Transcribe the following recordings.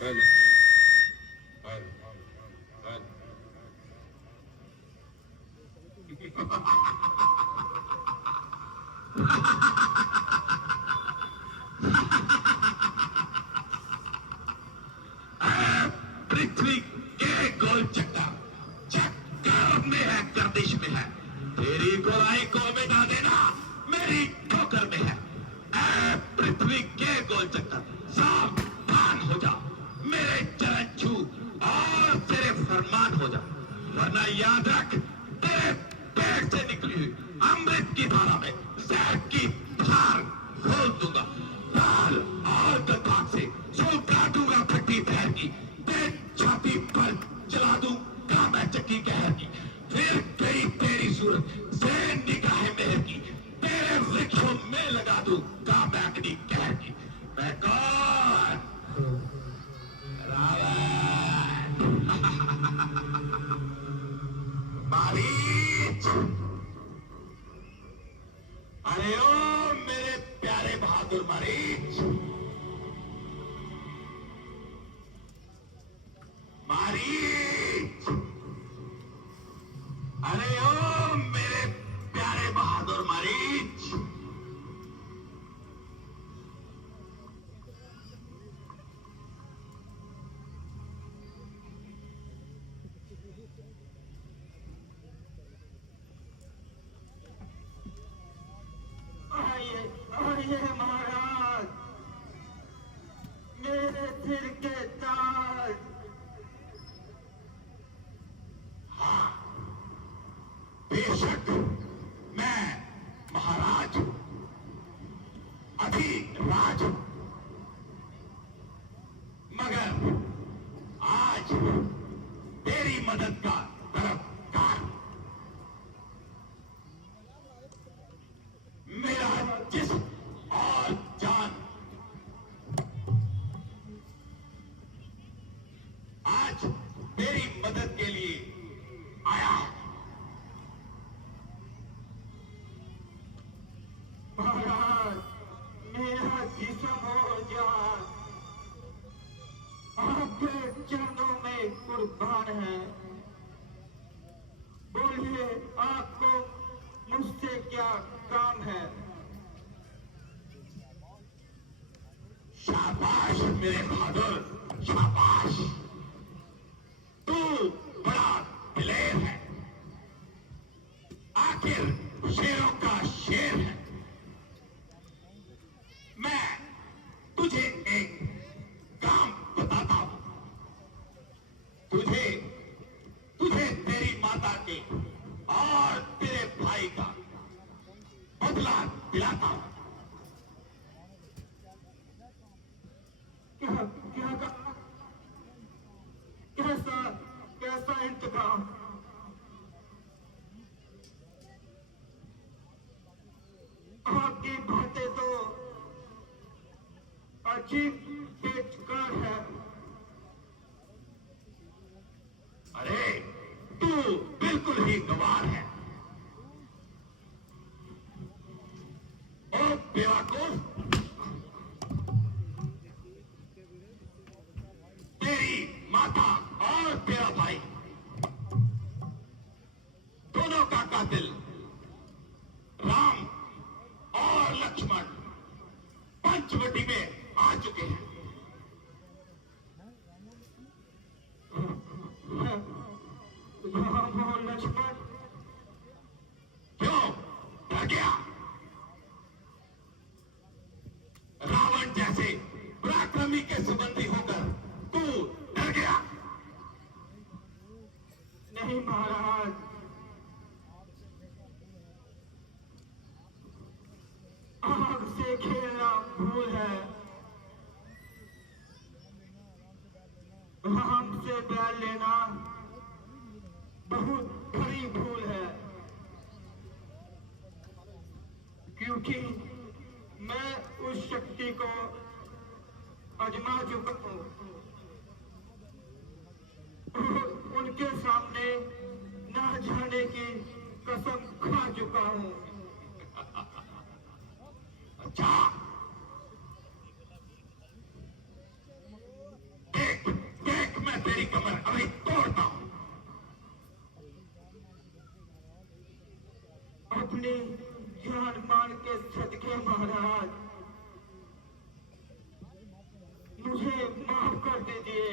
Hello hello hello. पृथ्वी के गोल चक्कर चक्कर में है, गर्दिश में है। तेरी गोलाई को मिटा देना मेरी ठोकर में है। पृथ्वी के गोल चक्कर, सावधान हो जा, मेरे चरण छू और तेरे फरमान हो जा, वरना याद रख तेरे पेट से निकली हुई अमृत की धारा में जहर की धार खोल दूंगा। दाल और गद्दाक से सो काटूंगा फटी पैर की, तेज छाती पर चला दूंगा मैं चक्की कहर की। फिर गई तेरी सूरत से निगाहें मेहर की, तेरे वृक्षों में लगा दूंगा मैं अग्नि कहर की। मैं कौन? रावण। मारीच। अरे ओ मेरे प्यारे बहादुर मारीच, मारीच। अरे ओ मेरे प्यारे बहादुर मारीच। आइए आइए महाराज, मेरे सिर के ताज। बेशक मैं महाराज हूं, अधिराज हूं, मगर आज तेरी मदद का तरफदार हूं। मेरा जिस्म और जान आज तेरी मदद के लिए आया है। महाराज, मेरा जिस्म और जान आपके चरणों में कुर्बान है। बोलिए, आपको मुझसे क्या काम है? शाबाश मेरे बहादुर, शाबाश। तू बड़ा दिलेर है, आखिर शेरों का शेर है। मैं तुझे एक काम बताता हूं। तुझे तुझे तेरी माता के और तेरे भाई का बदला दिलाता हूं। क्या क्या कहा? कैसा कैसा इंतकाम? आपकी बातें तो अजीब बेचकार है। अरे तू बिल्कुल ही गवार है। ओ बेवकूफ, तेरी माता और तेरा भाई दोनों का कातिल राम और लक्ष्मण पंचवटी में आ चुके हैं। राम और लक्ष्मण? क्यों डर गया? रावण जैसे पराक्रमी के संबंधी होकर तू डर गया? नहीं महाराज, आग से खेलना भूल है, राम से बैर लेना बहुत बड़ी भूल है। क्योंकि मैं उस शक्ति को आजमा चुका हूं, उनके सामने ना जाने की कसम खा चुका हूं। अच्छा, देख तेरी कमर अभी तोड़ता हूं। अपनी जान मान के सदके महाराज, मुझे माफ कर दीजिए।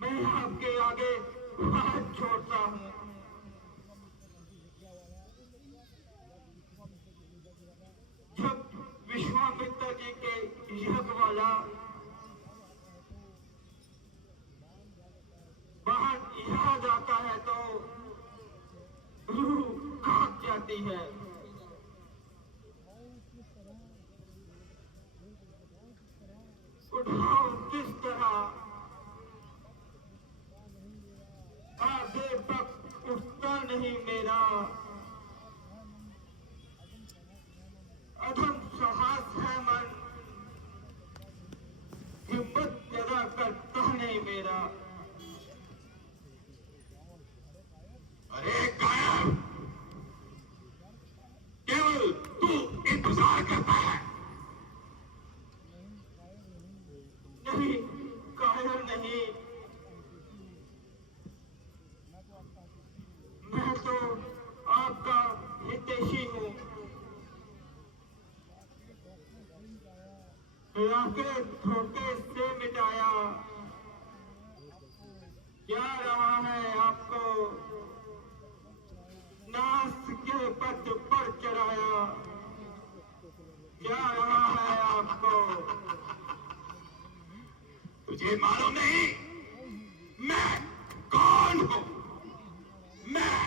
मैं आपके आगे हाथ जोड़ता हूँ। जब विश्वामित्र जी के यज्ञ वाला बाहर याद आता है तो रूह कांप जाती है। उठाओ किस तरह आगे तक उठता नहीं मेरा, अधम साहस है मन, हिम्मत जरा करता नहीं मेरा। अरे कायर, केवल तू इंतजार करता है। नहीं, कायर नहीं, मैं तो आपका हितैषी हूँ। लाके धोखे से मिटाया, क्या रहा है आपको नाश के पद पर चढ़ाया, क्या रहा है आपको। तुझे मालूम नहीं मैं कौन हूं? मैं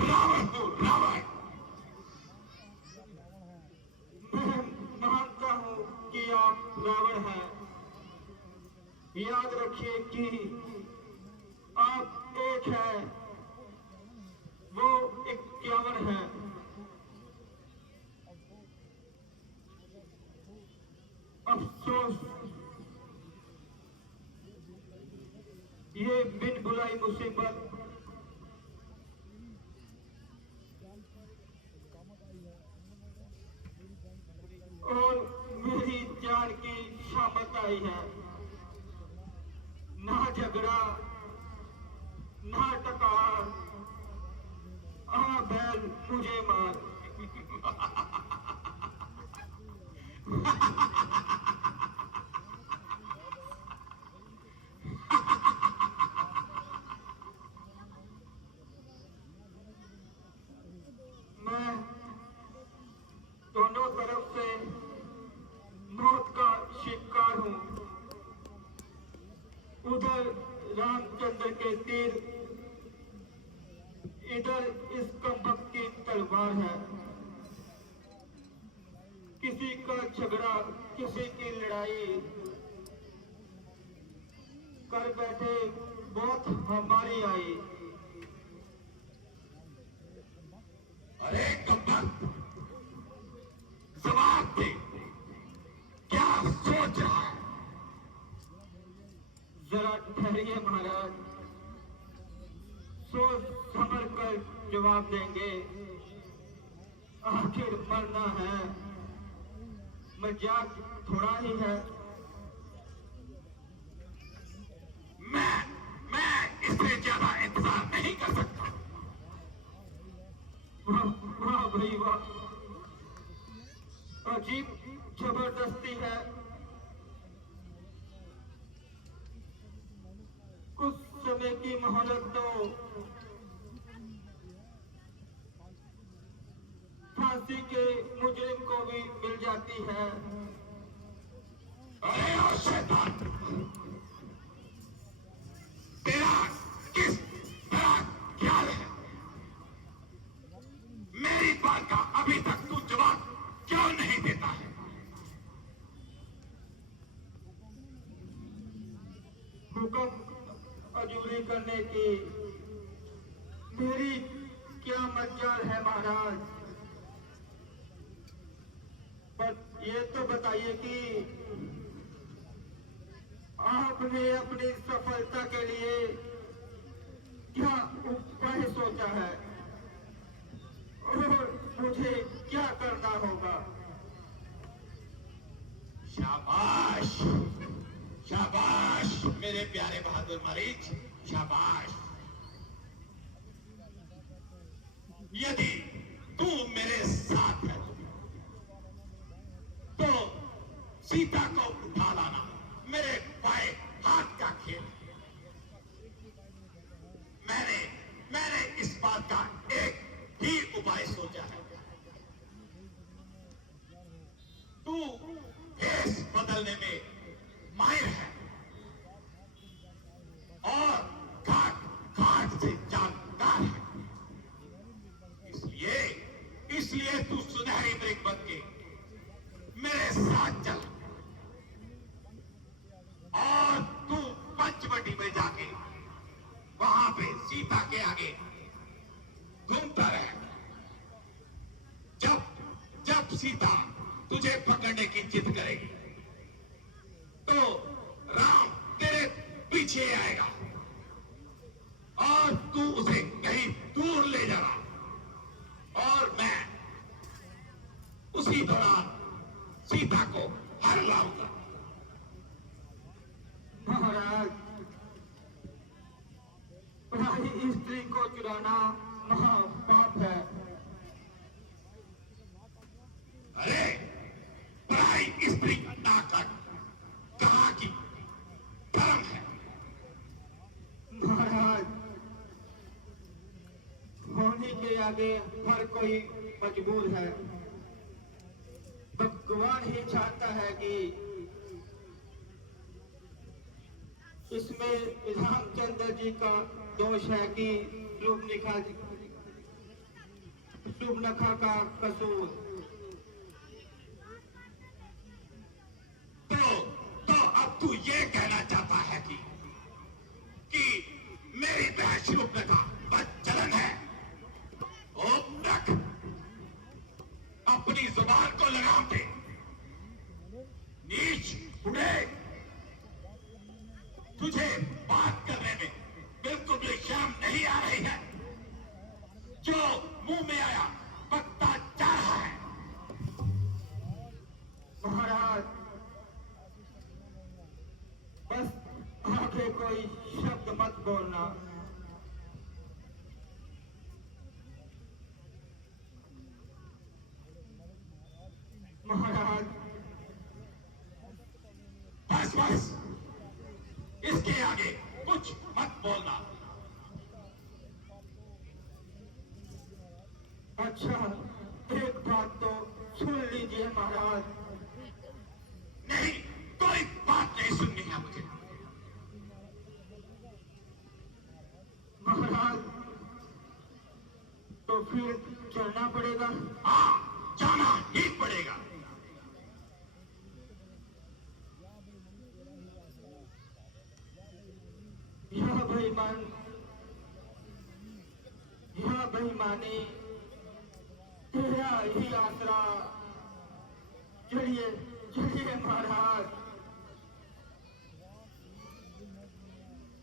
रावण हूं, रावण। मैं मानता हूँ कि आप रावण हैं। याद रखिए कि आप एक हैं, वो 51 है। अफसोस ये बिन बुलाई मुसीबत और मेरी जान की शामत आई है। ना झगड़ा ना टकार, आ बैल मुझे मार। मैं दोनों तरफ से मौत का शिकार हूँ। उधर रामचंद्र के तीर, इधर इस कम्बक की तलवार है। किसी का झगड़ा, किसी की लड़ाई कर बैठे, बहुत हमारी आई। अरे कम्बक, जवाब दे, क्या सोच रहा है? जरा ठहरिए महाराज, सोच समझ कर जवाब देंगे। आखिर मरना है, मजाक थोड़ा ही है। मैं इससे ज्यादा इंतजार नहीं कर सकता। वाह भाई वाह, अजीब जबरदस्ती है। कुछ समय की मोहलत दो, फांसी के मुजरिम को भी मिल जाती है। अरे ओ शैतान, तेरा किस तरह ख्याल है? मेरी बात का अभी तक तू जवाब क्यों नहीं देता है? हुक्म अजूरी करने की मेरी क्या मजाल है महाराज। पर ये तो बताइए कि आपने अपनी सफलता के लिए क्या उपाय सोचा है और मुझे क्या करना होगा। शाबाश, शाबाश मेरे प्यारे बहादुर मरीज, शाबाश। यदि तू मेरे साथ है तो सीता को उठा लाना मेरे बाएं हाथ का खेल। मैंने इस बात का एक ही उपाय सोचा है। तू भेष बदलने में माहिर है और घाट से जानकार है। इसलिए तू सुनहरी मृग बन के मेरे साथ चल और तू पंचवटी में जाके वहां पे सीता के आगे घूमता रहे। जब सीता तुझे पकड़ने की जिद करेगी तो राम तेरे पीछे आएगा और तू उसे कहीं दूर ले जाना और मैं उसी दौरान सीता को हर लाऊंगा। महाराज, पराई स्त्री को चुराना महापाप है। अरे पराई स्त्री ना कर, कहा कि धर्म है। महाराज, होने के आगे हर कोई मजबूर है। भगवान ही चाहता है कि इसमें रामचंद्र जी का दोष है कि शूर्पणखा का कसूर। तो अब तू ये कहना चाहता है कि मेरी बहन शूर्पणखा बदचलन है। ओ रख अपनी जुबान को लगाम दे। नीच उड़े, तुझे बात करने में बिल्कुल भी शर्म नहीं आ रही है। जो मुंह में आया बकता जा रहा है। महाराज, बस आगे कोई शब्द मत बोलना। महाराज, बस इसके आगे कुछ मत बोलना। अच्छा, एक बात तो सुन लीजिए महाराज। नहीं, कोई बात नहीं सुननी है मुझे। महाराज, तो फिर चलना पड़ेगा। हाँ, जाना ही पड़ेगा। यह बेईमानी तेरा ही आसरा। चलिए चलिए महाराज,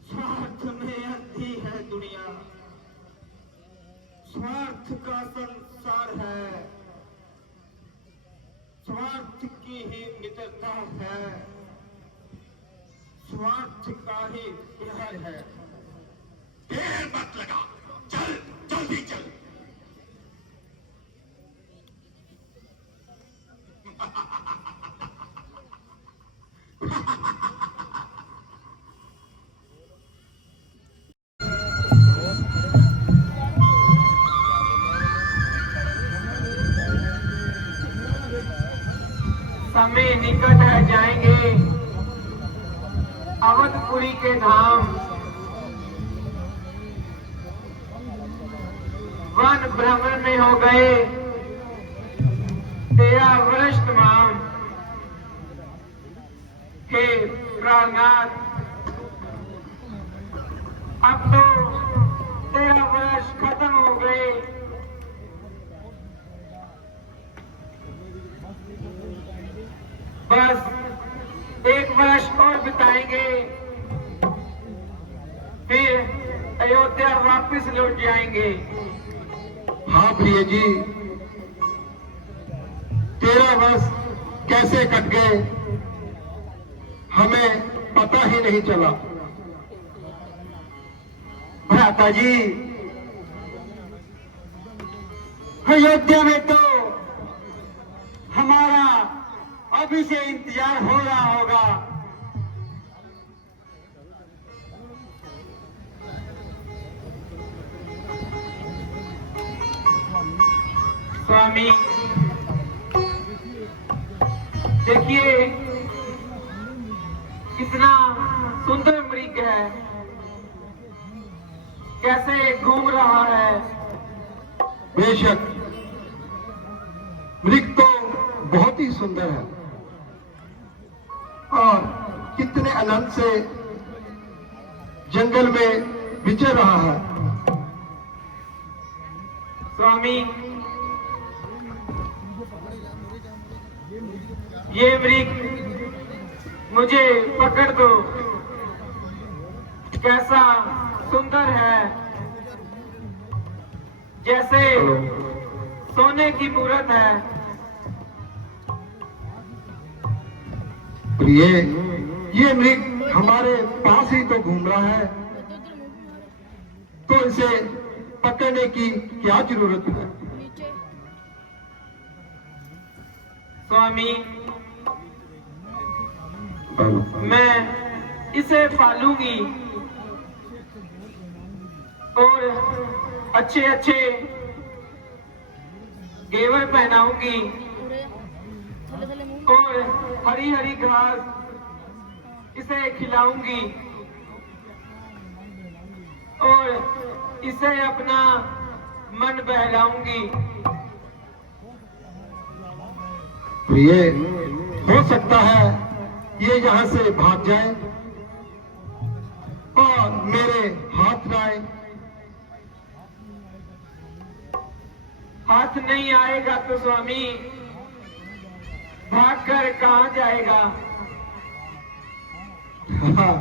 स्वार्थ में अंधी है दुनिया, स्वार्थ का संसार है, स्वार्थ की ही मित्रता है, स्वार्थ का ही प्यार है। देर मत लगा, चल जल्दी चल। समय निकट है, जाएंगे अवधपुरी के धाम। वन भ्रमण में हो गए 13 वर्ष तमाम। हे प्राणनाथ, अब तो 13 वर्ष खत्म हो गए। बस 1 वर्ष और बिताएंगे, फिर अयोध्या वापस लौट जाएंगे। हाँ प्रिय जी, 13 वर्ष कैसे कट गए हमें पता ही नहीं चला। भ्राता जी, अयोध्या में तो हमारा अभी से इंतजार हो रहा होगा। स्वामी, देखिए कितना सुंदर मृग है, कैसे घूम रहा है। बेशक मृग तो बहुत ही सुंदर है और कितने आनंद से जंगल में विचर रहा है। स्वामी, ये मृग मुझे पकड़ दो, कैसा सुंदर है, जैसे सोने की मूरत है। प्रिय, ये मृग हमारे पास ही तो घूम रहा है, तो इसे पकड़ने की क्या जरूरत है? स्वामी, मैं इसे पालूंगी और अच्छे अच्छे घेवर पहनाऊंगी और हरी हरी घास इसे खिलाऊंगी और इसे अपना मन बहलाऊंगी। प्रिय, हो सकता है ये यहाँ से भाग जाए और मेरे हाथ न आए। हाथ नहीं आएगा तो स्वामी भागकर कहाँ जाएगा? हाँ,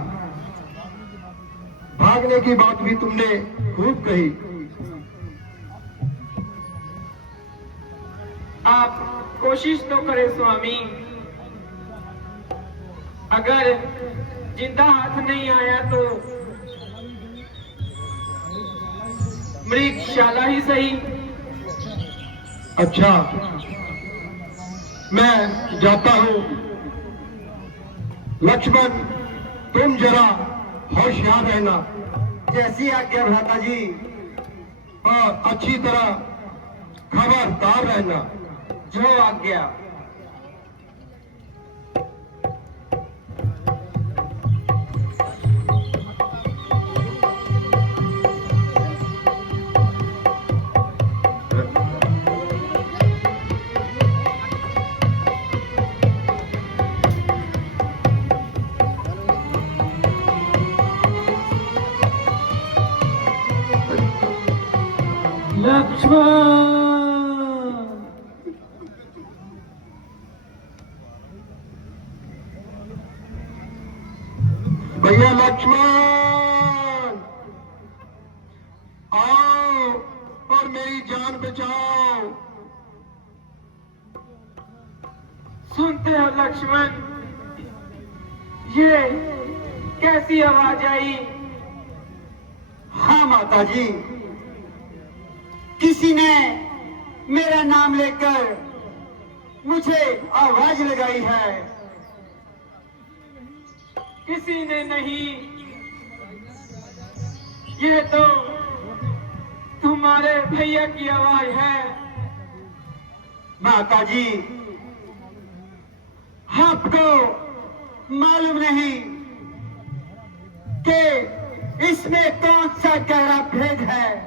भागने की बात भी तुमने खूब कही। आप कोशिश तो करें स्वामी, अगर जिंदा हाथ नहीं आया तो मृगशाला ही सही। अच्छा, मैं जाता हूँ। लक्ष्मण, तुम जरा होशियार रहना। जैसी आज्ञा भ्राता जी। और अच्छी तरह खबरदार रहना। जो आज्ञा। लक्ष्मण, भैया लक्ष्मण, आओ और मेरी जान बचाओ। सुनते हो लक्ष्मण, ये कैसी आवाज आई? हाँ माता जी, किसी ने मेरा नाम लेकर मुझे आवाज लगाई है। किसी ने नहीं, ये तो तुम्हारे भैया की आवाज है। माता जी, आपको मालूम नहीं कि इसमें कौन सा गहरा भेद है?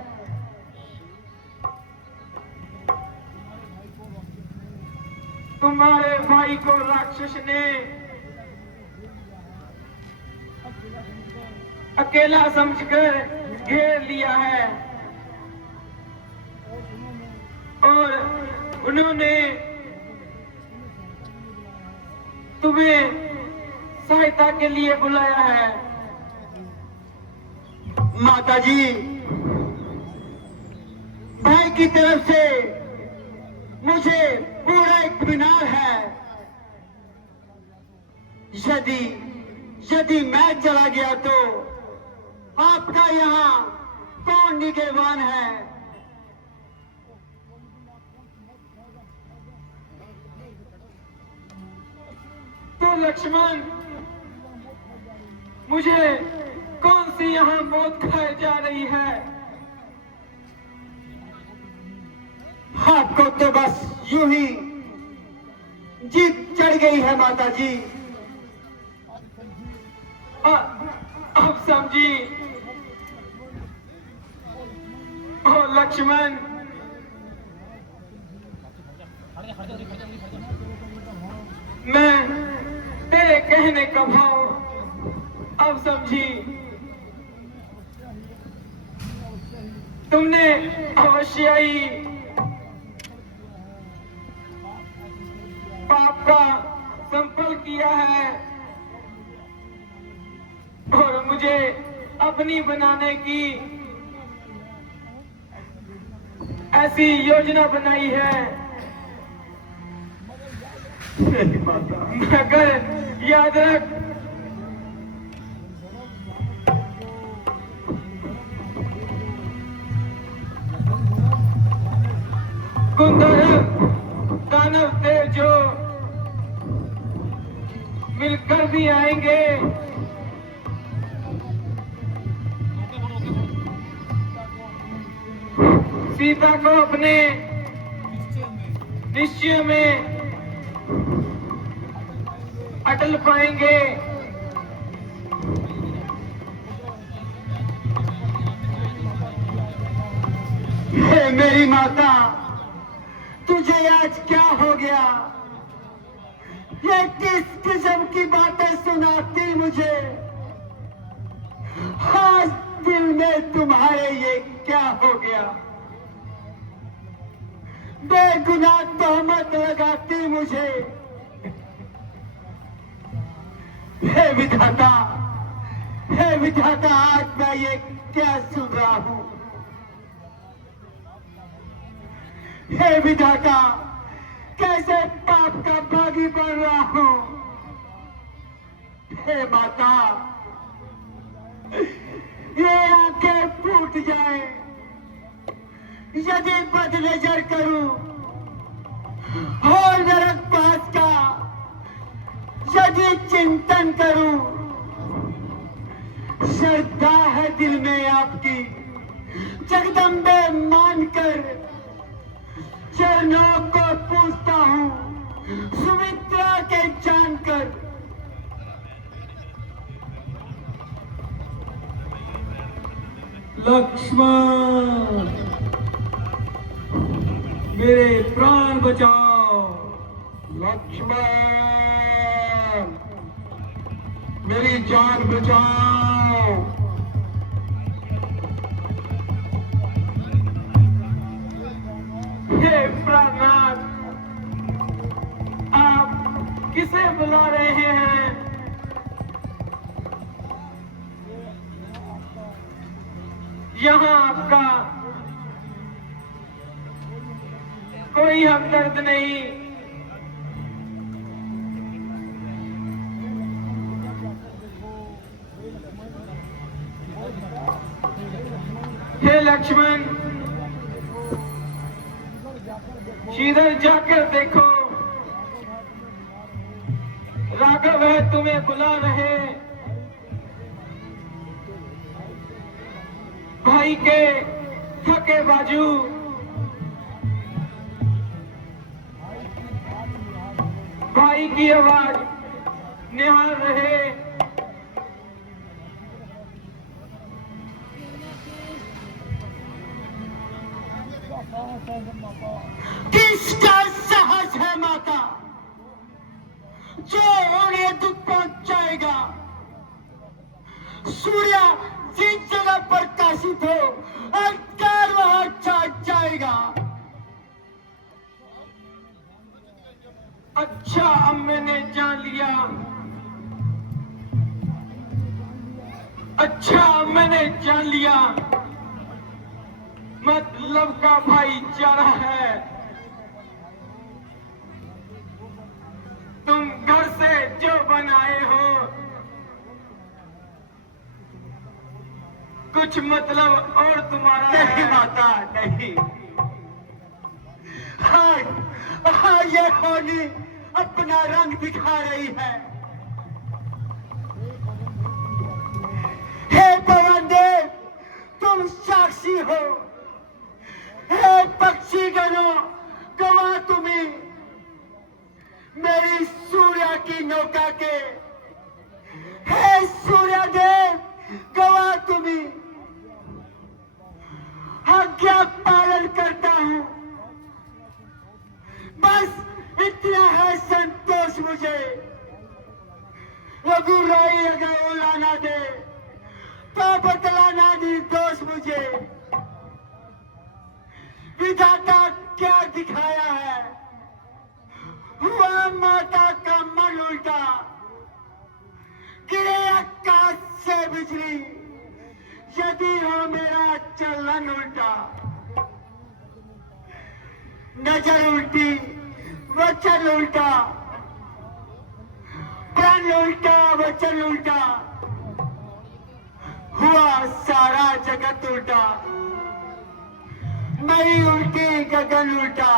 तुम्हारे भाई को राक्षस ने अकेला समझकर घेर लिया है और उन्होंने तुम्हें सहायता के लिए बुलाया है। माता जी, भाई की तरफ से मुझे पूरा इत्मीनान है। यदि यदि मैं चला गया तो आपका यहाँ कौन निगहबान है? तो लक्ष्मण, मुझे कौन सी यहाँ मौत खाई जा रही है? आपको तो बस यूं ही जीत चढ़ गई है माता जी। अब समझी। ओ लक्ष्मण, मैं तेरे कहने का भाव अब समझी। तुमने अवश्य ही पाप का संकल्प किया है और मुझे अपनी बनाने की ऐसी योजना बनाई है। मगर याद रख, कुंदरक दानव देव जो मिलकर भी आएंगे, सीता को अपने निश्चय में अटल पाएंगे। हे मेरी माता, तुझे आज क्या हो गया? ये किस किस्म की बातें सुनाती मुझे? आज दिल में तुम्हारे ये क्या हो गया? बेगुनाह तोहमत लगाती मुझे। हे विधाता, हे विधाता, आज मैं ये क्या सुन रहा हूं? हे विधाता, कैसे पाप का भागी बन रहा हूं? हे माता, ये आंखें फूट जाए यदि बदनजर करूं और नरक पास का यदि चिंतन करूं। श्रद्धा है दिल में आपकी, जगदम्बे मानकर चरणों को पूछता हूं, सुमित्रा के जानकर। लक्ष्मण, मेरे प्राण बचाओ। लक्ष्मण, मेरी जान बचाओ। हे प्राणनाथ, आप किसे बुला रहे हैं? यहाँ आपका कोई हमदर्द नहीं। हे लक्ष्मण, इधर जाकर देखो, राघव है तुम्हें बुला रहे। भाई के थके बाजू भाई की आवाज निहार रहे। किसका साहस है माता जो उन्हें दुख पहुंचाएगा? सूर्य जिस जगह प्रकाशित हो अंधकार वहां छा जाएगा। अच्छा, अब मैंने जान लिया। अच्छा, अब मैंने जान लिया। मतलब का भाईचारा है। तुम घर से जो बनाए हो कुछ मतलब और तुम्हारा नहीं माता नहीं। हाँ, ये होली अपना रंग दिखा रही है। हे पवन देव, तुम साक्षी हो। हे पक्षी गणों, गवाह तुम्हें मेरी सूर्य की नौका के। हे सूर्य देव, गवाह तुम्हें आज्ञा पालन करता हूं। बस इतना है संतोष मुझे। रघुराई अगर उलाना दे तो बतलाना निर्दोष मुझे। विधाता क्या दिखाया है, हुआ माता का मन उल्टा। गिरे आकाश से बिजली, यदि हो मेरा चलन उल्टा। नजर उल्टी, वचन उल्टा, प्रण उल्टा, वचन उल्टा, हुआ सारा जगत उल्टा। मैं उल्टी, गगन उल्टा।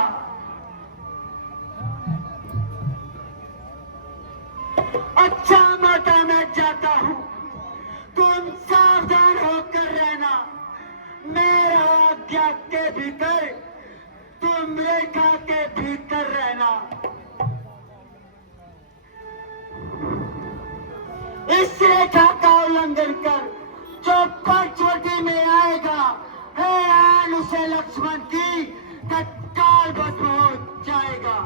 अच्छा माता, मैं जाता हूं, तुम सावधान होकर रहना। मेरा आज्ञा के भीतर, तुम रेखा के भीतर रहना। इस रेखा का उल्लंघन कर जो पंचवटी में आएगा, है आन उसे लक्ष्मण की तत्काल भस्म हो जाएगा।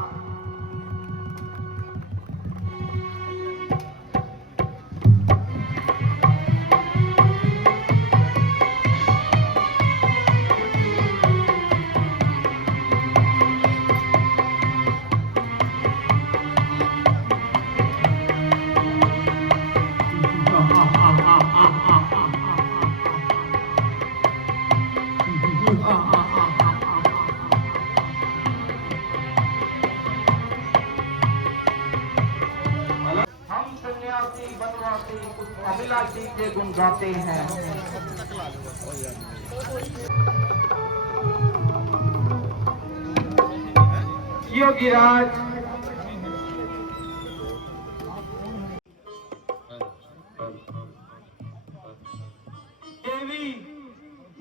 हम सन्यासी बनवासी कुछ अभिलाषी के गुण गाते हैं। योगीराज, देवी,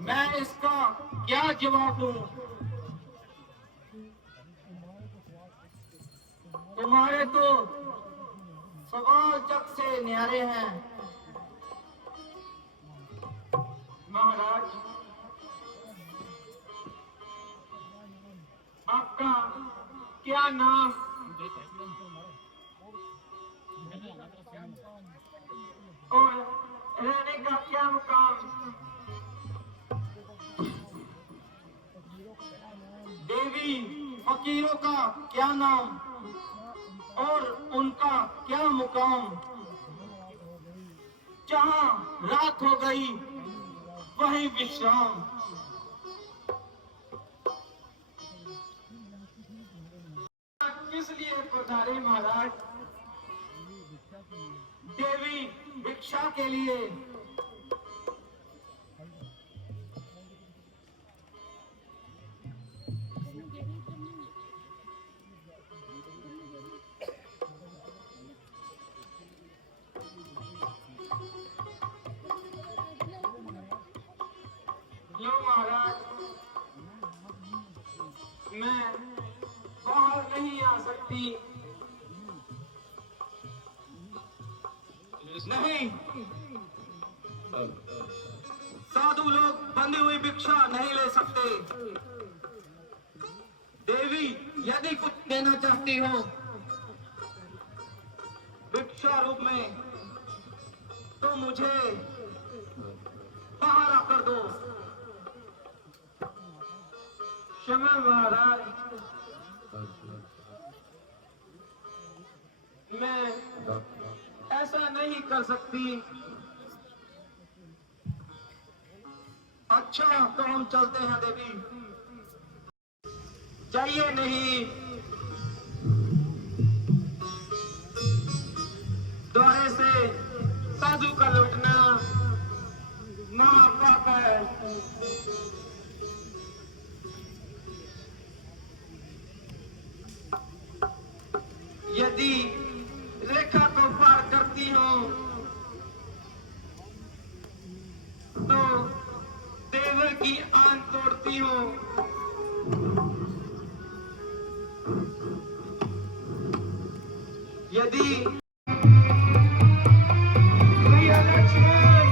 मैं इसका क्या जवाब दूं? तुम्हारे तो सवाल जग से न्यारे हैं। महाराज, आपका क्या नाम और रहने का क्या मुकाम? देवी, फकीरों का क्या नाम और उनका क्या मुकाम? जहां रात हो गई वहीं विश्राम। किस लिए पधारे महाराज? देवी, भिक्षा के लिए। लो महाराज, मैं बाहर नहीं आ सकती। नहीं, साधु लोग बंधी हुई भिक्षा नहीं ले सकते। देवी, यदि कुछ देना चाहती हो भिक्षा रूप में, तो मुझे बाहर आकर दो। क्षमा महाराज, मैं ऐसा नहीं कर सकती। अच्छा, तो हम चलते हैं देवी। जाइए नहीं, द्वारे से साधु का लौटना महापाप है। यदि रेखा को पार करती हो तो देवर की आन तोड़ती हो। यदि भैया लक्ष्मण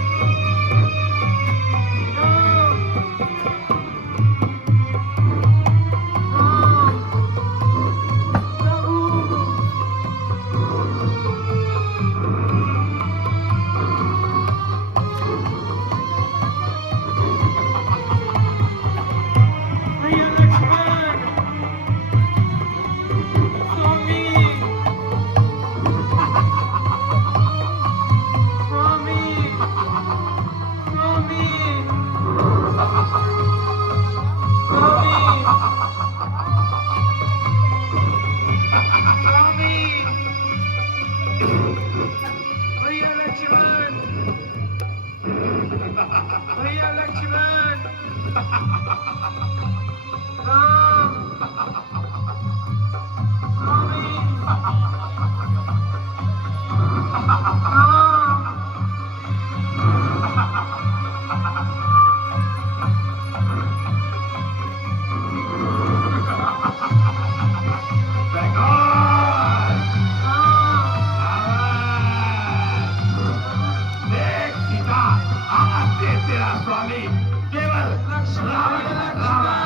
भैया लक्ष्मण राम स्वामी राम देख सीता, आज से तेरा स्वामी केवल रावण लक्ष्मण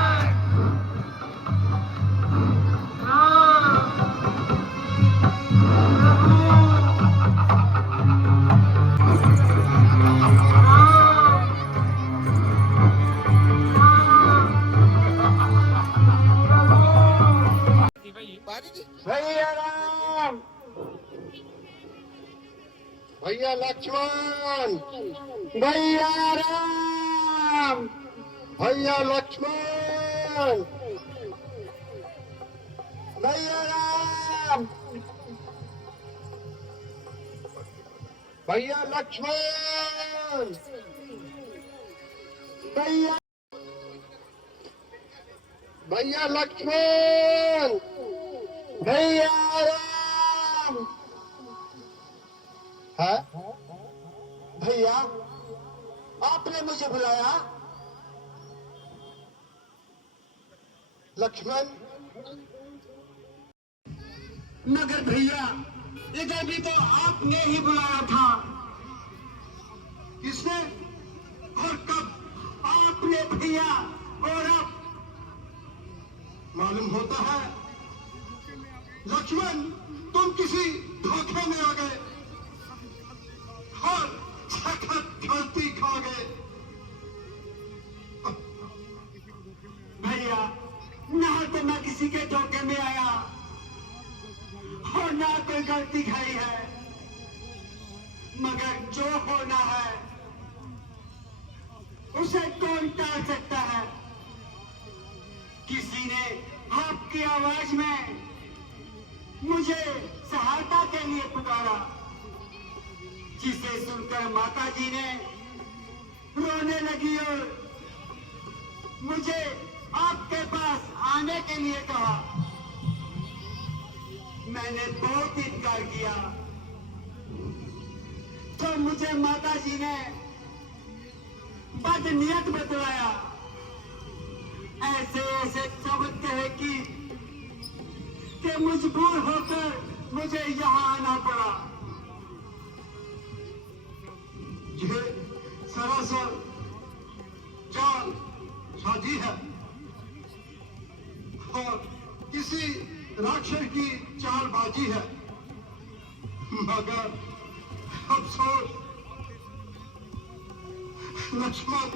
भैया राम, भैया लक्ष्मण, भैया राम, भैया लक्ष्मण, भैया राम, भैया लक्ष्मण, भैया भैया लक्ष्मण, भैया राम। है भैया, आपने मुझे बुलाया? लक्ष्मण, मगर भैया इधर भी तो आपने ही बुलाया था। किसने और कब? आपने भैया। और अब मालूम होता है लक्ष्मण, तुम किसी धोखे में आ गए और सखत गलती खा गए। भैया, ना तो मैं किसी के धोखे में आया और ना कोई गलती खाई है, मगर जो होना है उसे कौन टाल सकता है। किसी ने आपकी आवाज में मुझे सहायता के लिए पुकारा, जिसे सुनकर माता जी ने रोने लगी और मुझे आपके पास आने के लिए कहा। मैंने बहुत इनकार किया, तो मुझे माता जी ने बदनीयत बतलाया। ऐसे ऐसे शब्द कहे कि मजबूर होकर मुझे यहाँ आना पड़ा। ये सरासर जाल साजी है और किसी राक्षस की चालबाजी है, मगर अफसोस लक्ष्मण,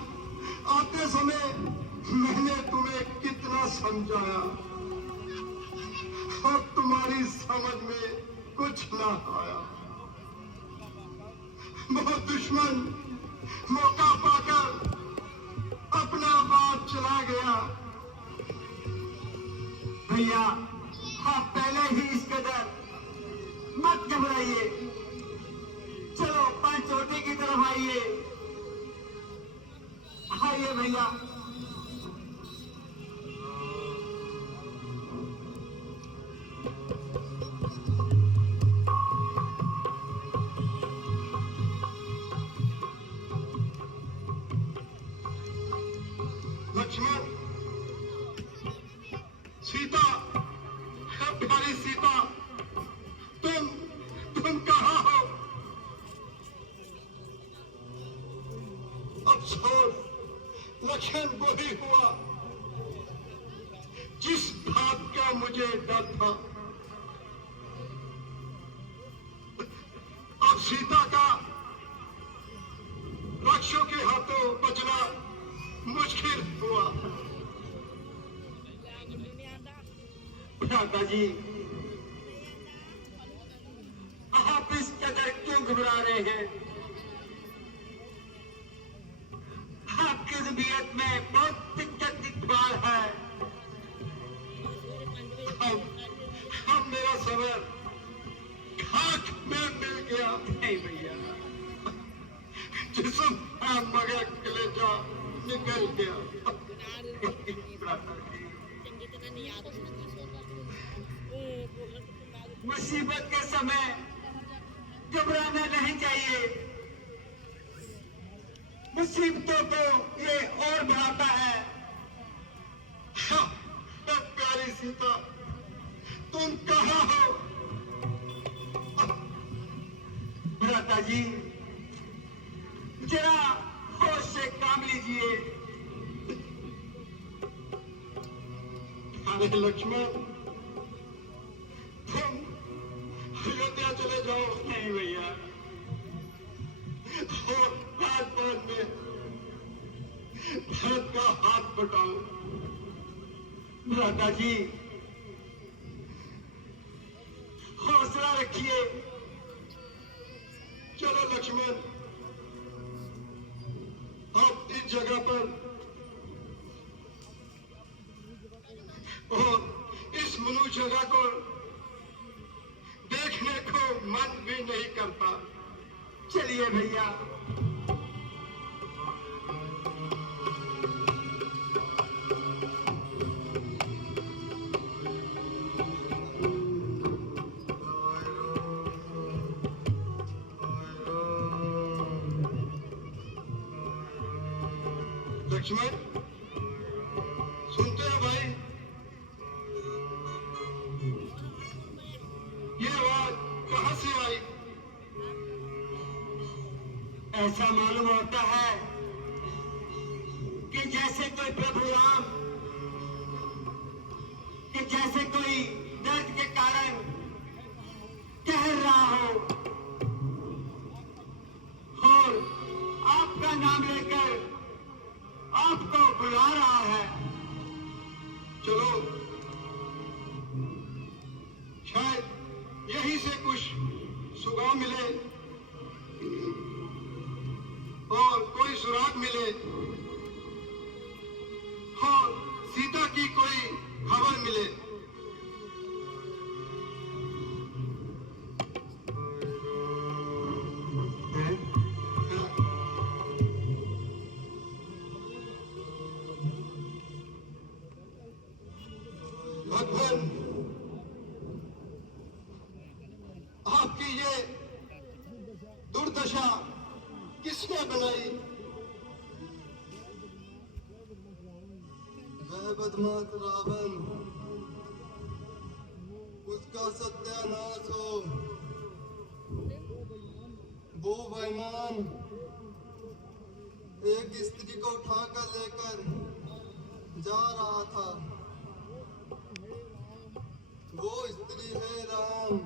आते समय मैंने तुम्हें कितना समझाया और तुम्हारी समझ में कुछ ना आया। वो दुश्मन मौका पाकर अपना बात चला गया। भैया, आप पहले ही इस कदर मत घबराइए। चलो पंचवटी की तरफ आइए। आइए भैया। अफसोस लक्षण वही हुआ जिस बात का मुझे डर था। अब सीता का राक्षसों के हाथों बचना मुश्किल हुआ। भ्राता जी, आप इस कदर क्यों घबरा रहे हैं? आपकी तबीयत में बहुत दिक्कत इकबाल है। अब मेरा सबर खाक में मिल गया। नहीं भैया, जिस्म मगर कलेजा निकल गया। भ्राता जी, मुसीबत के समय घबराना नहीं चाहिए। मुसीबतों को ये और बढ़ाता है। हाँ, प्यारी सीता, तुम कहाँ हो? भ्राता जी, जरा होश से काम लीजिए। अरे लक्ष्मण, तुम अयोध्या चले जाओ। नहीं भैया, और राजपाल में भरत का हाथ बटाओ। भ्राता जी, हौसला रखिए। चलो लक्ष्मण, अब इस जगह पर और इस मनुष्य जगह को देखने को मन भी नहीं करता। चलिए भैया। लक्ष्मण, सुनते हो भाई? ये आवाज कहां से आई? ऐसा मालूम होता है कि जैसे कोई प्रभु राम, कि जैसे कोई दर्द के कारण कह रहा हो और आपका नाम लेकर आपको बुला रहा है। चलो, शायद यहीं से कुछ सुगाव मिले और कोई सुराग मिले और सीता की कोई खबर मिले। भगवान, आपकी ये दुर्दशा किसने बनाई? वह बदमाश रावण, उसका सत्यानाश हो। वो बेईमान एक स्त्री को उठाकर लेकर जा रहा था। वो स्त्री हे राम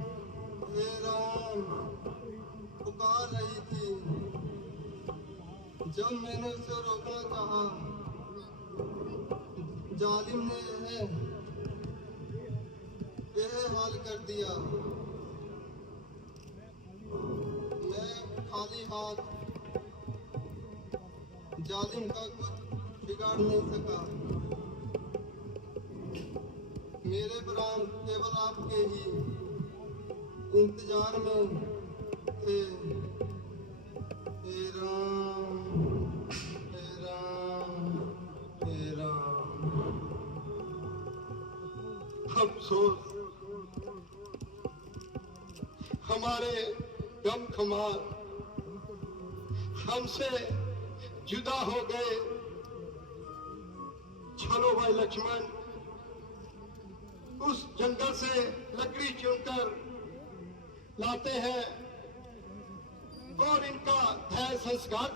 पुकार रही थी। जब मैंने उसे रोकना चाहा, जालिम ने यह हाल कर दिया। मैं खाली हाथ जालिम का कुछ बिगाड़ नहीं सका। मेरे प्राण केवल आपके ही इंतजार में थे। हे राम हे राम हे राम। अफसोस, हमारे गम खमार हमसे जुदा हो गए। चलो भाई लक्ष्मण, उस जंगल से लकड़ी चुनकर लाते हैं और इनका धैर्य संस्कार